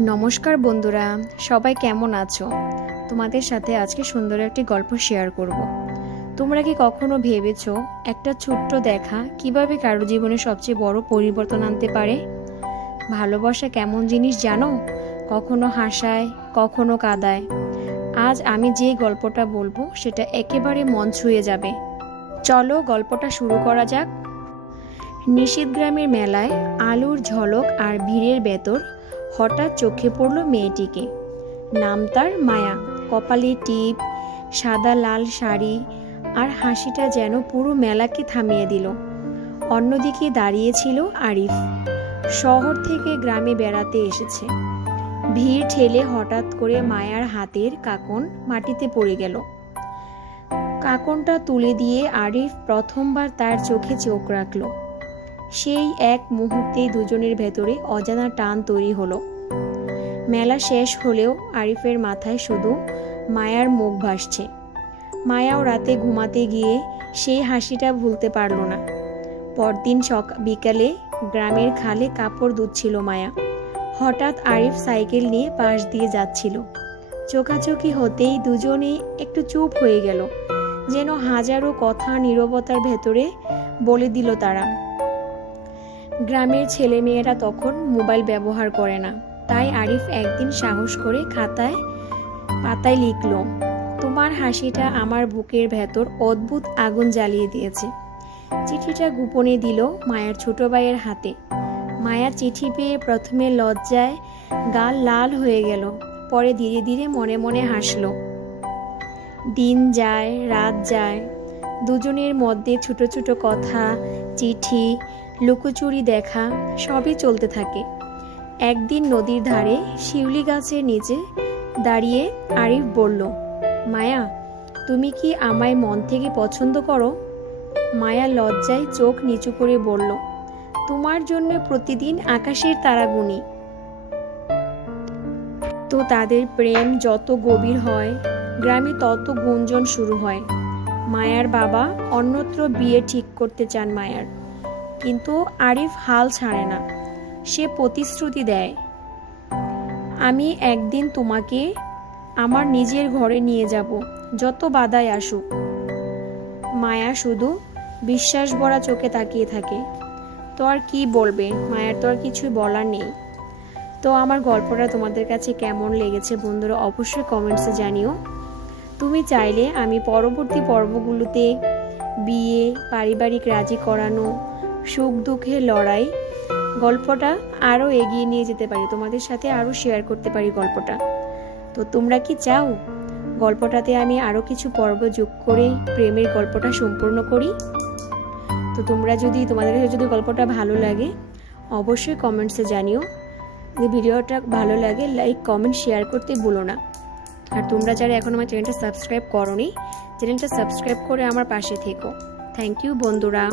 নমস্কার বন্ধুরা, সবাই কেমন আছো? তোমাদের সাথে আজকে সুন্দর একটি গল্প শেয়ার করব। তোমরা কি কখনো ভেবেছো, একটা ছোট্ট দেখা কীভাবে কারও জীবনে সবচেয়ে বড় পরিবর্তন আনতে পারে? ভালোবাসা কেমন জিনিস জানো? কখনো হাসায়, কখনো কাদায়। আজ আমি যে গল্পটা বলব, সেটা একেবারে মন ছুঁয়ে যাবে। চলো গল্পটা শুরু করা যাক। নিশীত গ্রামের মেলায় আলুর ঝলক আর ভিড়ের ভেতর হঠাৎ চোখে পড়ল মেয়েটিকে। নাম তার মায়া। কপালে টিপ, সাদা লাল শাড়ি আর হাসিটা যেন পুরো মেলাকে থামিয়ে দিল। অন্যদিকে দাঁড়িয়েছিল আরিফ। শহর থেকে গ্রামে বেড়াতে এসেছে। ভিড় ঠেলে হঠাৎ করে মায়ার হাতের কাকন মাটিতে পড়ে গেল। কাকনটা তুলে দিয়ে আরিফ প্রথমবার তার চোখে চোখ রাখল। সেই এক মুহূর্তেই দুজনের ভেতরে অজানা টান তৈরি হলো। মেলা শেষ হলেও আরিফের মাথায় শুধু মায়ার মুখ ভাসছে। মায়াও রাতে ঘুমাতে গিয়ে সেই হাসিটা ভুলতে পারল না। পরদিন সক, বিকালে গ্রামের খালে কাপড় ধুচ্ছিল মায়া। হঠাৎ আরিফ সাইকেল নিয়ে পাশ দিয়ে যাচ্ছিল। চোখাচোখি হতেই দুজনেই একটু চুপ হয়ে গেল। যেন হাজারো কথা নীরবতার ভেতরে বলে দিল তারা। গ্রামের ছেলেমেয়েরা তখন মোবাইল ব্যবহার করে না। তাই আরিফ একদিন সাহস করে খাতায় পাতায় লিখল, তোমার হাসিটা আমার বুকের ভেতর অদ্ভুত আগুন জ্বালিয়ে দিয়েছে। চিঠিটা গোপনে দিল মায়ের ছোট ভাইয়ের হাতে। মায়া চিঠি পেয়ে প্রথমে লজ্জায় গাল লাল হয়ে গেল, পরে ধীরে ধীরে মনে মনে হাসলো, দিন যায়, রাত যায়, দুজনের মধ্যে ছোট ছোট কথা, চিঠি লুকোচুরি দেখা সবই চলতে থাকে। একদিন নদীর ধারে শিউলি গাছের নিচে দাঁড়িয়ে আরিফ বলল, মায়া, তুমি কি আমায় মন থেকে পছন্দ করো? মায়া লজ্জায় চোখ নিচু করে বলল, তোমার জন্য প্রতিদিন আকাশের তারা গুনি। তো তাদের প্রেম যত গভীর হয়, গ্রামে তত গুঞ্জন শুরু হয়। মায়ার বাবা অন্যত্র বিয়ে ঠিক করতে চান মায়ার। কিন্তু আরিফ হাল ছাড়ে না। সে প্রতিশ্রুতি দেয়, আমি একদিন তোমাকে আমার নিজের ঘরে নিয়ে যাব, যত বাধায় আসুক মায়া শুধু বিশ্বাস ভরা চোখে তাকিয়ে থাকে। তো আর কি বলবে? মায়ার তো আর কিছুই বলার নেই। তো আমার গল্পটা তোমাদের কাছে কেমন লেগেছে বন্ধুরা অবশ্যই কমেন্টসে জানিও। তুমি চাইলে আমি পরবর্তী পর্বগুলোতে বিয়ে, পারিবারিক রাজি করানো সুখ দুঃখের লড়াই, গল্পটা আরও এগিয়ে নিয়ে যেতে পারি। তোমাদের সাথে আরও শেয়ার করতে পারি গল্পটা। তো তোমরা কি চাও? গল্পটাতে আমি আরও কিছু পর্ব যোগ করে প্রেমের গল্পটা সম্পূর্ণ করি? তো তোমরা যদি, তোমাদের কাছে যদি গল্পটা ভালো লাগে, অবশ্যই কমেন্টসে জানিও। যে ভিডিওটা ভালো লাগে লাইক কমেন্ট শেয়ার করতে ভুলো না। আর তোমরা যারা এখন আমার চ্যানেলটা সাবস্ক্রাইব করো চ্যানেলটা সাবস্ক্রাইব করে আমার পাশে থেকো। থ্যাংক ইউ বন্ধুরা।